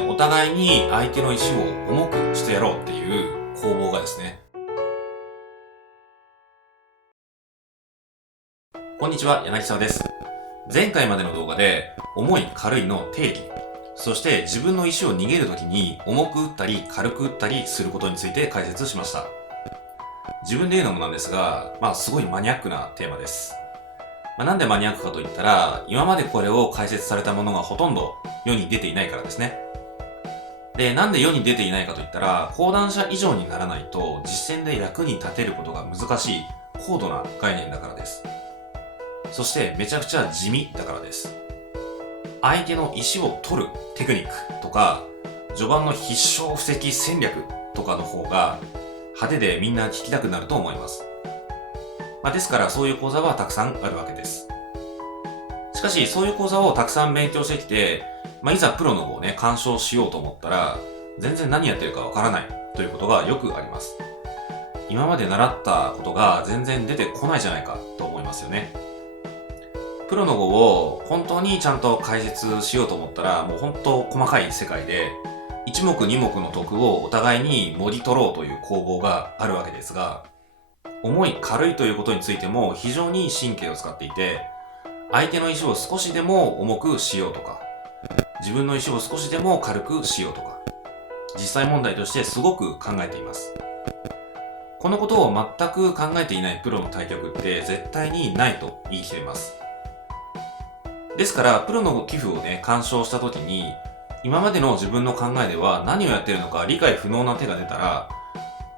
お互いに相手の石を重くしてやろうっていう攻防がですね。こんにちは、柳沢です。前回までの動画で重い軽いの定義、そして自分の石を逃げるときに重く打ったり軽く打ったりすることについて解説しました。自分で言うのもなんですが、すごいマニアックなテーマです。なんでマニアックかといったら、今までこれを解説されたものがほとんど世に出ていないからですね。で、なんで世に出ていないかといったら、講談社以上にならないと実践で役に立てることが難しい高度な概念だからです。そしてめちゃくちゃ地味だからです。相手の石を取るテクニックとか、序盤の必勝不石戦略とかの方が派手でみんな聞きたくなると思います。ですからそういう講座はたくさんあるわけです。しかしそういう講座をたくさん勉強してきて、いざプロの方をね、鑑賞しようと思ったら、全然何やってるかわからないということがよくあります。今まで習ったことが全然出てこないじゃないかと思いますよね。プロの語を本当にちゃんと解説しようと思ったら、もう本当細かい世界で、一目二目の得をお互いにもぎ取ろうという攻防があるわけですが、重い軽いということについても非常に神経を使っていて、相手の石を少しでも重くしようとか、自分の石を少しでも軽くしようとか、実際問題としてすごく考えています。このことを全く考えていないプロの対局って絶対にないと言い切れます。ですから、プロの棋譜をね、鑑賞した時に、今までの自分の考えでは何をやってるのか理解不能な手が出たら、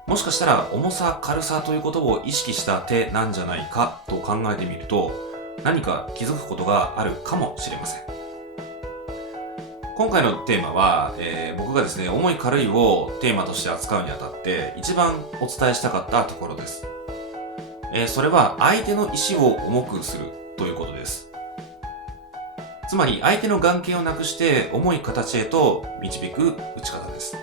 もしかしたら重さ、軽さということを意識した手なんじゃないかと考えてみると、何か気づくことがあるかもしれません。今回のテーマは、僕がですね、重い軽いをテーマとして扱うにあたって一番お伝えしたかったところです。それは相手の石を重くするということです。つまり相手の眼形をなくして重い形へと導く打ち方です。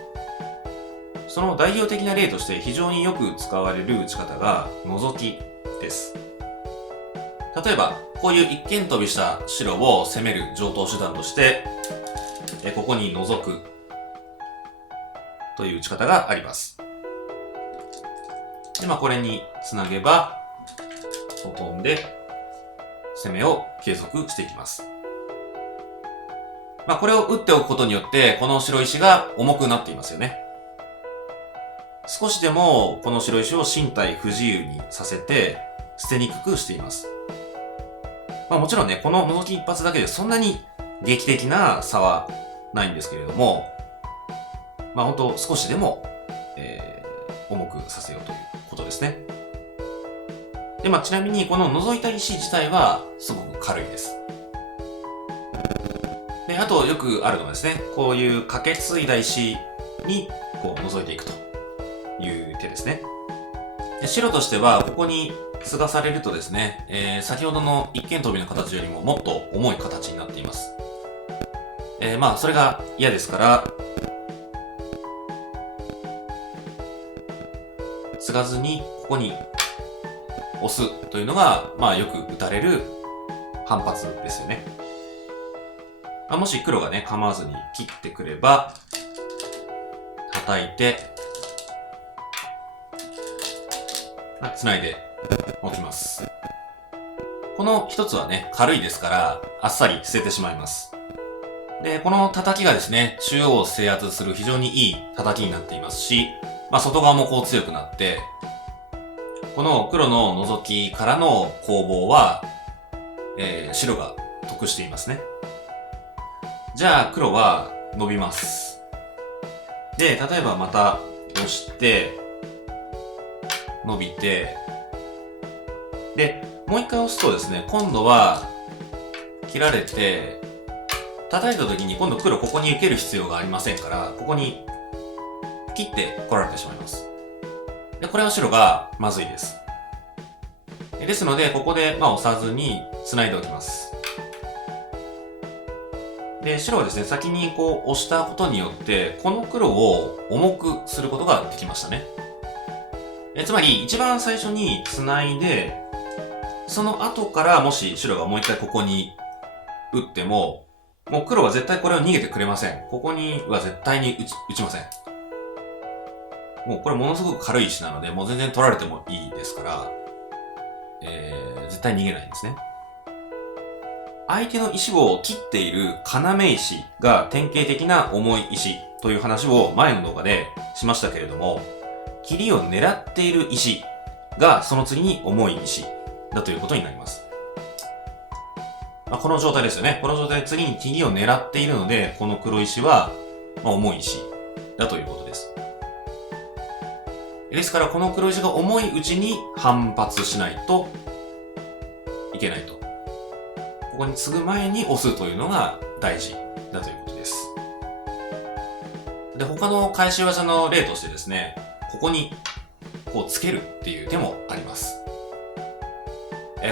その代表的な例として非常によく使われる打ち方が覗きです。例えば、こういう一間飛びした白を攻める常套手段として、ここに覗くという打ち方があります。で、これにつなげば、飛んで攻めを継続していきます。これを打っておくことによって、この白石が重くなっていますよね。少しでもこの白石を身体不自由にさせて捨てにくくしています。もちろんね、この覗き一発だけでそんなに劇的な差はないんですけれども、本当少しでも、重くさせようということですね。で、ちなみにこの覗いた石自体はすごく軽いです。で、あとよくあるのはですね、こういうかけ継いだ石にこう覗いていくという手ですね。で、白としてはここに継がされるとですね、先ほどの一間飛びの形よりももっと重い形になっています。それが嫌ですから、継がずにここに押すというのが、よく打たれる反発ですよね。もし黒がね、構わずに切ってくれば、叩いて、繋いでおきます。この一つはね、軽いですから、あっさり捨ててしまいます。で、この叩きがですね、中央を制圧する非常にいい叩きになっていますし、外側もこう強くなって、この黒の覗きからの攻防は、白が得していますね。じゃあ黒は伸びます。で、例えばまた押して、伸びて、で、もう一回押すとですね、今度は切られて、叩いた時に今度黒ここに受ける必要がありませんから、ここに切って来られてしまいます。で、これは白がまずいです。ですので、ここで押さずに繋いでおきます。で、白はですね、先にこう押したことによって、この黒を重くすることができましたね。つまり、一番最初に繋いで、その後からもし白がもう一回ここに打っても、もう黒は絶対これを逃げてくれません。ここには絶対に打ちません。もうこれものすごく軽い石なので、もう全然取られてもいいですから、絶対逃げないんですね。相手の石を切っている要石が典型的な重い石という話を前の動画でしましたけれども、切りを狙っている石がその次に重い石だということになります。この状態ですよね。この状態で次に切りを狙っているので、この黒石は重い石だということです。ですからこの黒石が重いうちに反発しないといけないと。ここに継ぐ前に押すというのが大事だということです。で、他の返し技の例としてですね、ここにこうつけるっていう手もあります。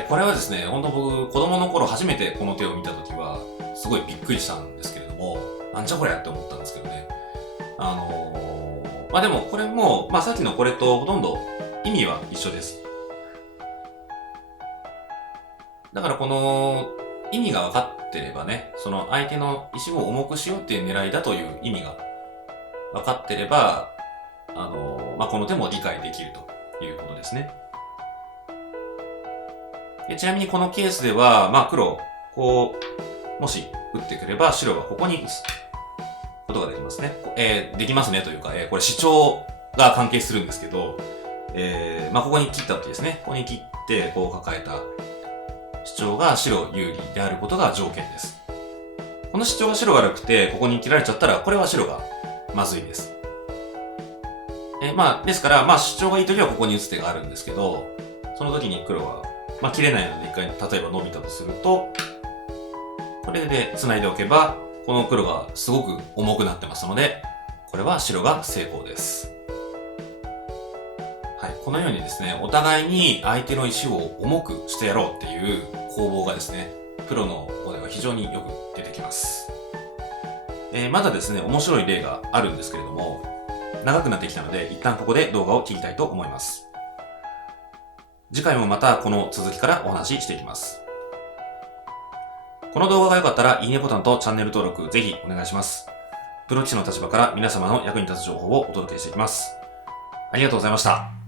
これはですね、本当僕子供の頃初めてこの手を見た時はすごいびっくりしたんですけれども、なんじゃこりゃって思ったんですけどね。でもこれも、さっきのこれとほとんど意味は一緒です。だからこの意味が分かってればね、その相手の石を重くしようっていう狙いだという意味が分かってれば、この手も理解できるということですね。ちなみにこのケースでは、黒、こう、もし打ってくれば白はここに打つことができますね。できますねというか、これ主張が関係するんですけど、ここに切った時ですね。ここに切って、こう抱えた主張が白有利であることが条件です。この主張が白が悪くて、ここに切られちゃったら、これは白がまずいです。ですから、主張がいい時はここに打つ手があるんですけど、その時に黒は、切れないので一回、例えば伸びたとすると、これで繋いでおけば、この黒がすごく重くなってますので、これは白が成功です。はい、このようにですね、お互いに相手の石を重くしてやろうっていう攻防がですね、プロの方では非常によく出てきます。まだですね、面白い例があるんですけれども、長くなってきたので、一旦ここで動画を切りたいと思います。次回もまたこの続きからお話ししていきます。この動画が良かったらいいねボタンとチャンネル登録ぜひお願いします。プロ棋士の立場から皆様の役に立つ情報をお届けしていきます。ありがとうございました。